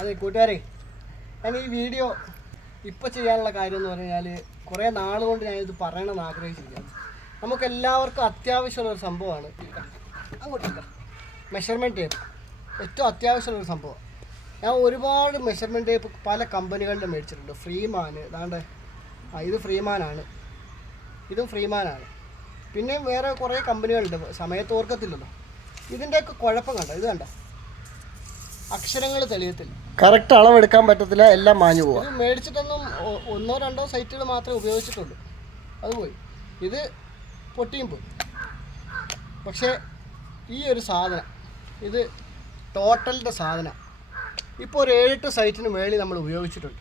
അതെ കൂട്ടുകാരെ, ഞാൻ ഈ വീഡിയോ ഇപ്പോൾ ചെയ്യാനുള്ള കാര്യം എന്ന് പറഞ്ഞാൽ കുറേ നാളുകൊണ്ട് ഞാനിത് പറയണമെന്ന് ആഗ്രഹിച്ചിരിക്കുകയാണ്. നമുക്കെല്ലാവർക്കും അത്യാവശ്യമുള്ളൊരു സംഭവമാണ് അങ്ങോട്ടില്ല മെഷർമെൻറ്റ് ടേപ്പ്. ഏറ്റവും അത്യാവശ്യമുള്ളൊരു സംഭവം. ഞാൻ ഒരുപാട് മെഷർമെൻറ്റ് ടേപ്പ് പല കമ്പനികളിലും മേടിച്ചിട്ടുണ്ട്. ഫ്രീമാൻ, അതാണ്ട് ഇത് ഫ്രീമാനാണ്, ഇതും ഫ്രീമാനാണ്. പിന്നെ വേറെ കുറേ കമ്പനികളുണ്ട്, സമയത്ത് ഓർക്കത്തില്ലല്ലോ. ഇതിൻ്റെയൊക്കെ കുഴപ്പം കണ്ടോ, ഇത് കണ്ടോ, അക്ഷരങ്ങൾ തെളിയത്തില്ല, കറക്റ്റ് അളവെടുക്കാൻ പറ്റത്തില്ല, എല്ലാം മാഞ്ഞു പോകും. ഇത് മേടിച്ചിട്ടൊന്നും 1-2 സൈറ്റുകൾ മാത്രമേ ഉപയോഗിച്ചിട്ടുള്ളൂ, അത് പോയി. ഇത് പൊട്ടിയും പോയി. പക്ഷേ ഈ ഒരു സാധനം, ഇത് ടോട്ടലിൻ്റെ സാധനം ഇപ്പോൾ ഒരു 7-8 സൈറ്റിന് മേളിൽ നമ്മൾ ഉപയോഗിച്ചിട്ടുണ്ട്.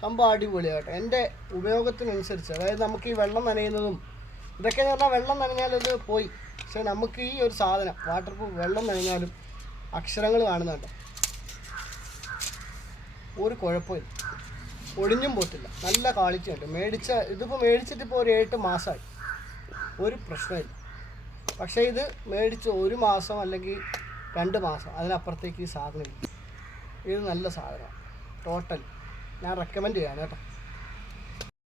സംഭവം അടിപൊളിയായിട്ട് എൻ്റെ ഉപയോഗത്തിനനുസരിച്ച്, അതായത് നമുക്ക് ഈ വെള്ളം നനയുന്നതും ഇതൊക്കെയെന്ന് പറഞ്ഞാൽ വെള്ളം നനഞ്ഞാലത് പോയി. പക്ഷേ നമുക്ക് ഈ ഒരു സാധനം വാട്ടർ പ്രൂഫ്, വെള്ളം നനഞ്ഞാലും അക്ഷരങ്ങൾ കാണുന്നുണ്ട്, ഒരു കുഴപ്പമില്ല, ഒടിഞ്ഞും പോത്തില്ല, നല്ല ക്വാളിറ്റി ഉണ്ട്. ഇതിപ്പോൾ മേടിച്ചിട്ടിപ്പോൾ ഒരു 7 മാസമായി, ഒരു പ്രശ്നമില്ല. പക്ഷേ ഇത് മേടിച്ച് 1 മാസം അല്ലെങ്കിൽ 2 മാസം, അതിനപ്പുറത്തേക്ക് ഈ സാധനം ഇല്ല. ഇത് നല്ല സാധനമാണ്, ടോട്ടൽ ഞാൻ റെക്കമെൻഡ് ചെയ്യാണ് കേട്ടോ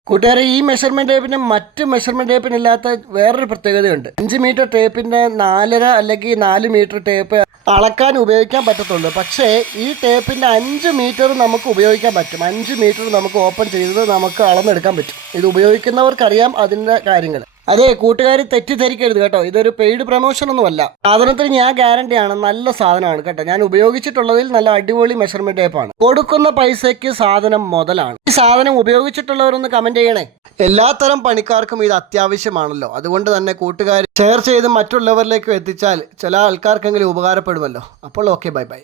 കൂട്ടുകാരെ. ഈ മെഷർമെൻറ്റ് ടേപ്പിന് മറ്റ് മെഷർമെൻറ്റ് ടേപ്പിനില്ലാത്ത വേറൊരു പ്രത്യേകതയുണ്ട്. 5 മീറ്റർ ടേപ്പിൻ്റെ 4.5 അല്ലെങ്കിൽ 4 മീറ്റർ ടേപ്പ് അളക്കാൻ ഉപയോഗിക്കാൻ പറ്റത്തുള്ളൂ. പക്ഷേ ഈ ടേപ്പിൻ്റെ 5 മീറ്റർ നമുക്ക് ഉപയോഗിക്കാൻ പറ്റും. 5 മീറ്റർ നമുക്ക് ഓപ്പൺ ചെയ്തത് നമുക്ക് അളന്നെടുക്കാൻ പറ്റും. ഇത് ഉപയോഗിക്കുന്നവർക്കറിയാം അതിൻ്റെ കാര്യങ്ങൾ. അതെ കൂട്ടുകാർ, തെറ്റിദ്ധരിക്കരുത് കേട്ടോ, ഇതൊരു പെയ്ഡ് പ്രൊമോഷൻ ഒന്നുമല്ല. സാധനത്തിന് ഞാൻ ഗ്യാരണ്ടിയാണ്, നല്ല സാധനമാണ് കേട്ടോ. ഞാൻ ഉപയോഗിച്ചിട്ടുള്ളതിൽ നല്ല അടിപൊളി മെഷർമെൻറ്റ് ടേപ്പാണ്. കൊടുക്കുന്ന പൈസയ്ക്ക് സാധനം മുതലാണ്. ഈ സാധനം ഉപയോഗിച്ചിട്ടുള്ളവരൊന്ന് കമൻറ്റ് ചെയ്യണേ. എല്ലാത്തരം പണിക്കാർക്കും ഇത് അത്യാവശ്യമാണല്ലോ. അതുകൊണ്ട് തന്നെ കൂട്ടുകാർ ഷെയർ ചെയ്ത് മറ്റുള്ളവരിലേക്ക് എത്തിച്ചാൽ ചില ആൾക്കാർക്കെങ്കിലും ഉപകാരപ്പെടുമല്ലോ. അപ്പോൾ ഓക്കെ, ബൈ ബൈ.